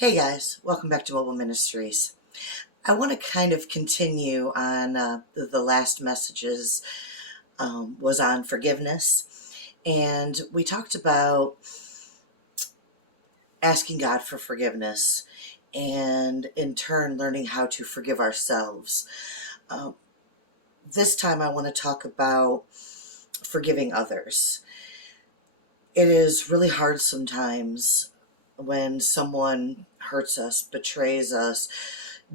Hey guys, welcome back to Mobile Ministries. I want to kind of continue on the last messages was on forgiveness, and we talked about asking God for forgiveness and in turn learning how to forgive ourselves. Um, this time I want to talk about forgiving others. It is really hard sometimes when someone hurts us, betrays us,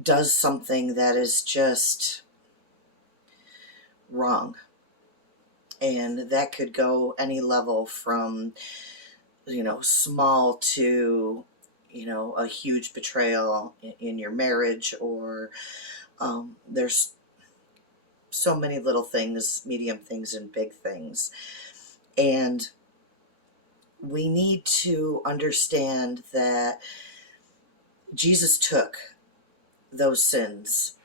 does something that is just wrong. And that could go any level from, small to, a huge betrayal in your marriage, or there's so many little things, medium things, and big things. And we need to understand that Jesus took those sins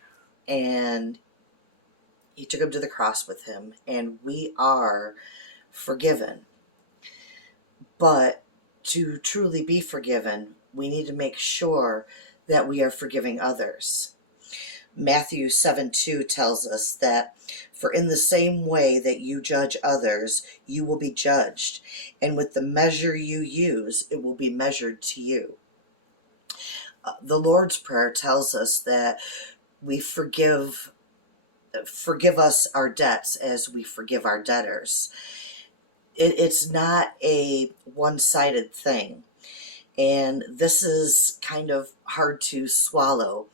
and he took them to the cross with him, and we are forgiven. But to truly be forgiven, we need to make sure that we are forgiving others. Matthew 7:2 tells us that, for in the same way that you judge others, you will be judged, and with the measure you use, it will be measured to you. The Lord's Prayer tells us that we forgive us our debts as we forgive our debtors. It's not a one-sided thing, and this is kind of hard to swallow.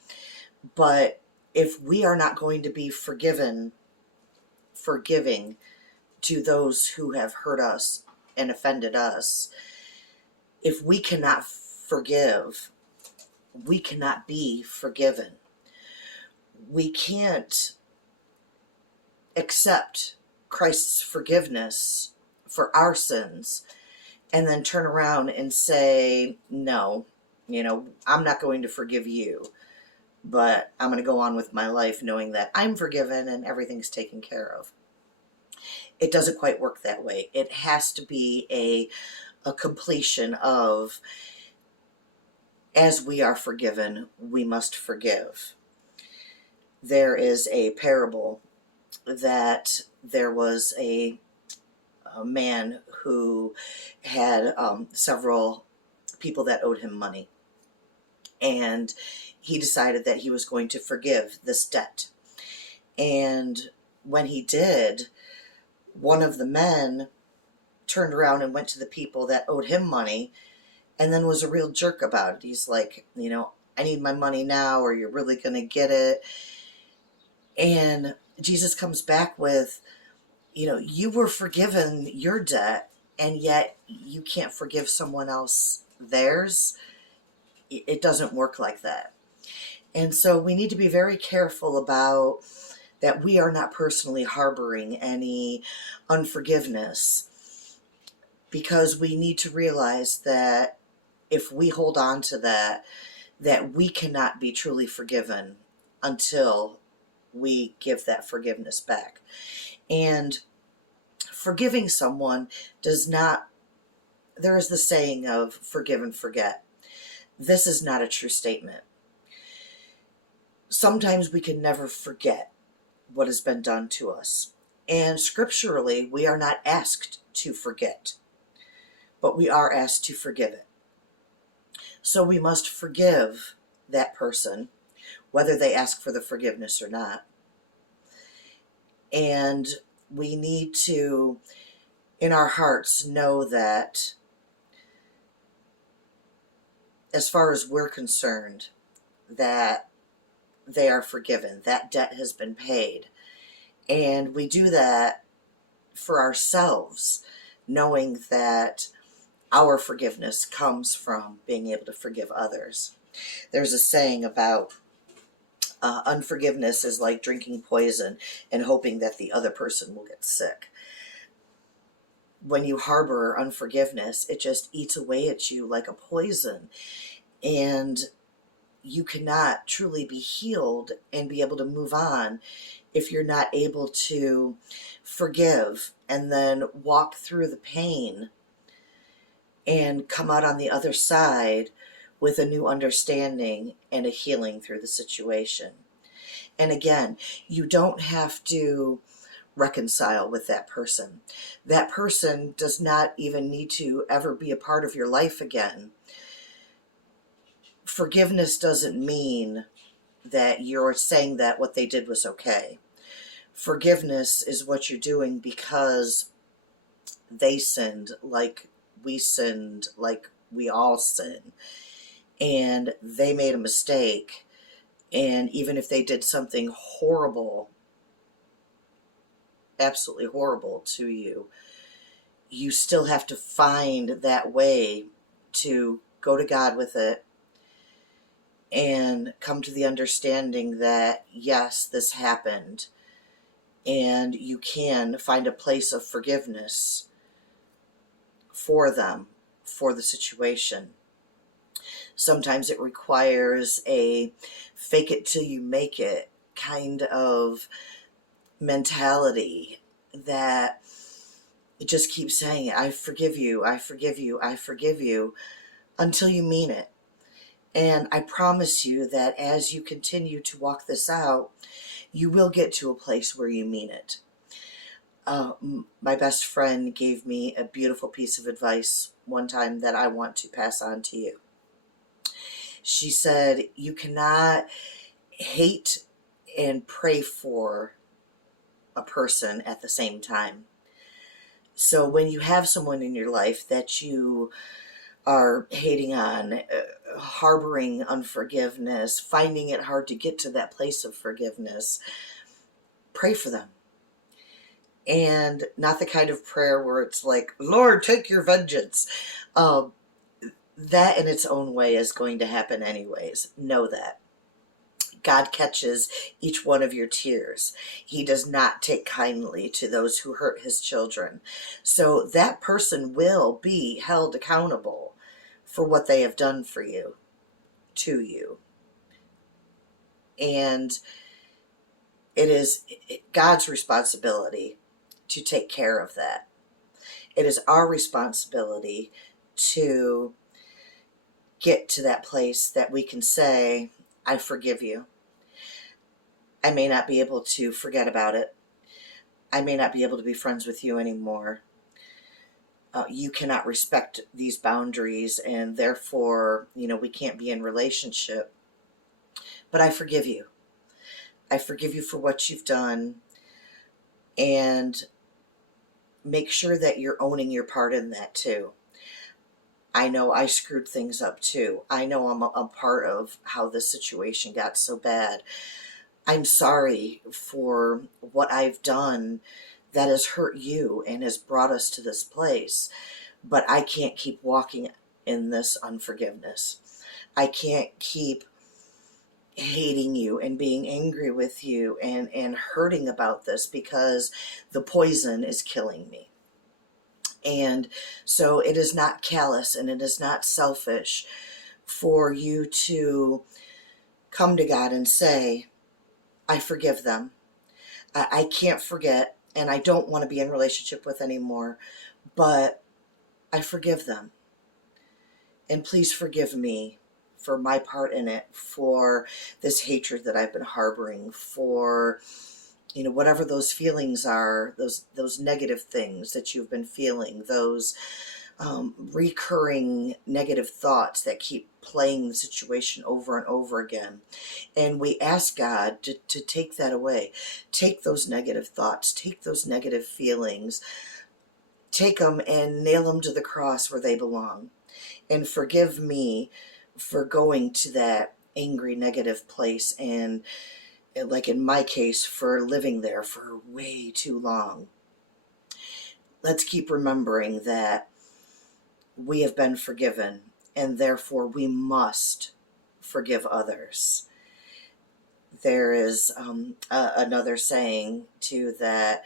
But if we are not going to be forgiving to those who have hurt us and offended us, if we cannot forgive, we cannot be forgiven. We can't accept Christ's forgiveness for our sins and then turn around and say, no, I'm not going to forgive you, but I'm going to go on with my life knowing that I'm forgiven and everything's taken care of. It doesn't quite work that way. It has to be a completion of, as we are forgiven, we must forgive. There is a parable that there was a man who had several people that owed him money, and he decided that he was going to forgive this debt. And when he did, one of the men turned around and went to the people that owed him money and then was a real jerk about it. He's like, I need my money now, or you're really going to get it. And Jesus comes back with, you were forgiven your debt, and yet you can't forgive someone else theirs. It doesn't work like that. And so we need to be very careful about that. We are not personally harboring any unforgiveness, because we need to realize that if we hold on to that we cannot be truly forgiven until we give that forgiveness back. And forgiving someone does not, there is the saying of forgive and forget. This is not a true statement. Sometimes we can never forget what has been done to us. And scripturally, we are not asked to forget, but we are asked to forgive it. So we must forgive that person, whether they ask for the forgiveness or not. And we need to, in our hearts, know that as far as we're concerned, that they are forgiven. That debt has been paid. And we do that for ourselves, knowing that our forgiveness comes from being able to forgive others. There's a saying about unforgiveness is like drinking poison and hoping that the other person will get sick. When you harbor unforgiveness, it just eats away at you like a poison, and you cannot truly be healed and be able to move on if you're not able to forgive and then walk through the pain and come out on the other side with a new understanding and a healing through the situation. And again, you don't have to reconcile with that person. That person does not even need to ever be a part of your life again. Forgiveness doesn't mean that you're saying that what they did was okay. Forgiveness is what you're doing because they sinned like we sinned, like we all sin. And they made a mistake. And even if they did something horrible, absolutely horrible to you, you still have to find that way to go to God with it and come to the understanding that, yes, this happened. And you can find a place of forgiveness for them, for the situation. Sometimes it requires a fake it till you make it kind of mentality that it just keeps saying, I forgive you, I forgive you, I forgive you, until you mean it. And I promise you that as you continue to walk this out, you will get to a place where you mean it. My best friend gave me a beautiful piece of advice one time that I want to pass on to you. She said, you cannot hate and pray for a person at the same time. So when you have someone in your life that you are hating on, harboring unforgiveness, finding it hard to get to that place of forgiveness, pray for them. And not the kind of prayer where it's like, Lord, take your vengeance. That in its own way is going to happen anyways. Know that. God catches each one of your tears. He does not take kindly to those who hurt his children. So that person will be held accountable for what they have done for you, to you. And it is God's responsibility to take care of that. It is our responsibility to get to that place that we can say, I forgive you. I may not be able to forget about it. I may not be able to be friends with you anymore. You cannot respect these boundaries, and therefore, we can't be in relationship. But I forgive you. I forgive you for what you've done, and make sure that you're owning your part in that too. I know I screwed things up too. I know I'm a part of how this situation got so bad. I'm sorry for what I've done that has hurt you and has brought us to this place. But I can't keep walking in this unforgiveness. I can't keep hating you and being angry with you and hurting about this, because the poison is killing me. And so it is not callous and it is not selfish for you to come to God and say, I forgive them. I can't forget, and I don't want to be in relationship with anymore, but I forgive them. And please forgive me for my part in it, for this hatred that I've been harboring, for whatever those feelings are, those negative things that you've been feeling, those recurring negative thoughts that keep playing the situation over and over again. And we ask God to take that away. Take those negative thoughts, take those negative feelings, take them and nail them to the cross where they belong. And forgive me for going to that angry, negative place, and like in my case, for living there for way too long. Let's keep remembering that we have been forgiven, and therefore we must forgive others. There is another saying too, that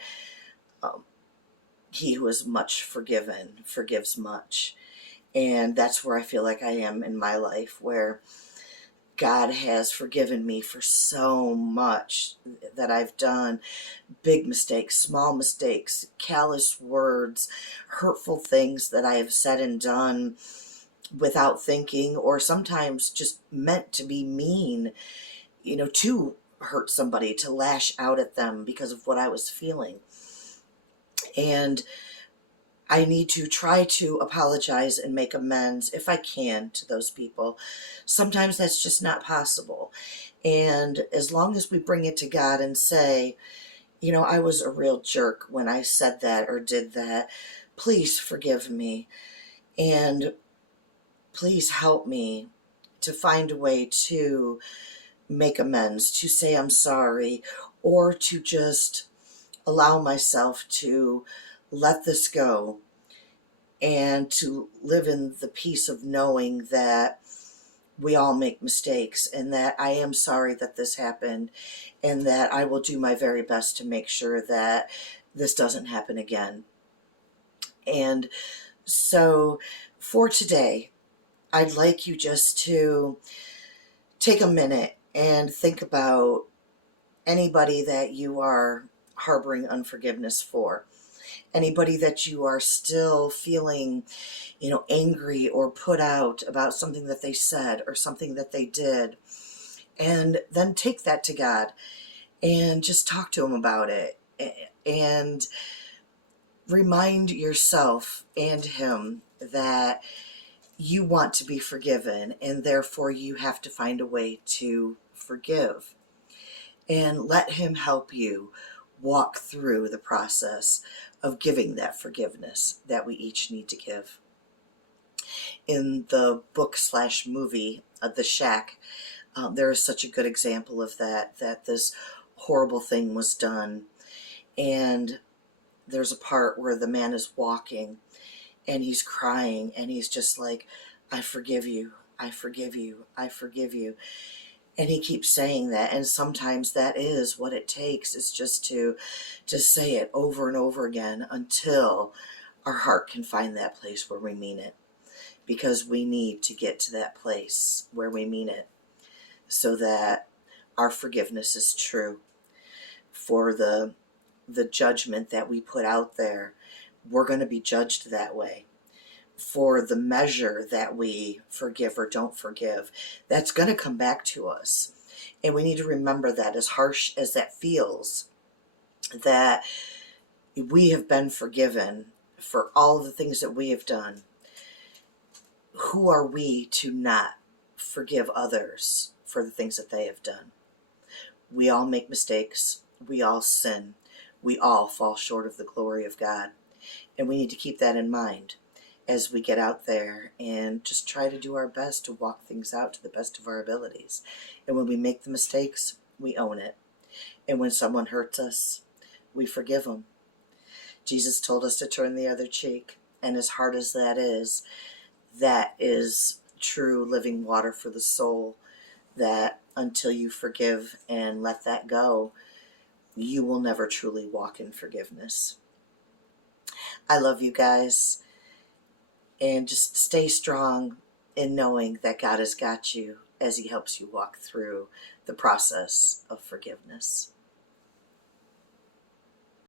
he who is much forgiven forgives much. And that's where I feel like I am in my life, where God has forgiven me for so much that I've done. Big mistakes, small mistakes, callous words, hurtful things that I have said and done, without thinking, or sometimes just meant to be mean, to hurt somebody, to lash out at them because of what I was feeling. And I need to try to apologize and make amends if I can to those people. Sometimes that's just not possible. And as long as we bring it to God and say, I was a real jerk when I said that or did that. Please forgive me. And please help me to find a way to make amends, to say I'm sorry, or to just allow myself to let this go and to live in the peace of knowing that we all make mistakes and that I am sorry that this happened and that I will do my very best to make sure that this doesn't happen again. And so for today, I'd like you just to take a minute and think about anybody that you are harboring unforgiveness for, anybody that you are still feeling, angry or put out about something that they said or something that they did. And then take that to God and just talk to him about it. And remind yourself and him that you want to be forgiven, and therefore you have to find a way to forgive. And let him help you walk through the process of giving that forgiveness that we each need to give. In the book/movie, The Shack, there is such a good example of that this horrible thing was done. And there's a part where the man is walking and he's crying and he's just like, I forgive you, I forgive you, I forgive you. And he keeps saying that. And sometimes that is what it takes, is just to say it over and over again until our heart can find that place where we mean it. Because we need to get to that place where we mean it so that our forgiveness is true. For the judgment that we put out there, we're going to be judged that way. For the measure that we forgive or don't forgive, that's going to come back to us. And we need to remember that, as harsh as that feels, that we have been forgiven for all of the things that we have done. Who are we to not forgive others for the things that they have done? We all make mistakes. We all sin. We all fall short of the glory of God. And we need to keep that in mind as we get out there and just try to do our best to walk things out to the best of our abilities. And when we make the mistakes, we own it. And when someone hurts us, we forgive them. Jesus told us to turn the other cheek. And as hard as that is true living water for the soul, that until you forgive and let that go, you will never truly walk in forgiveness. I love you guys. And just stay strong in knowing that God has got you as he helps you walk through the process of forgiveness.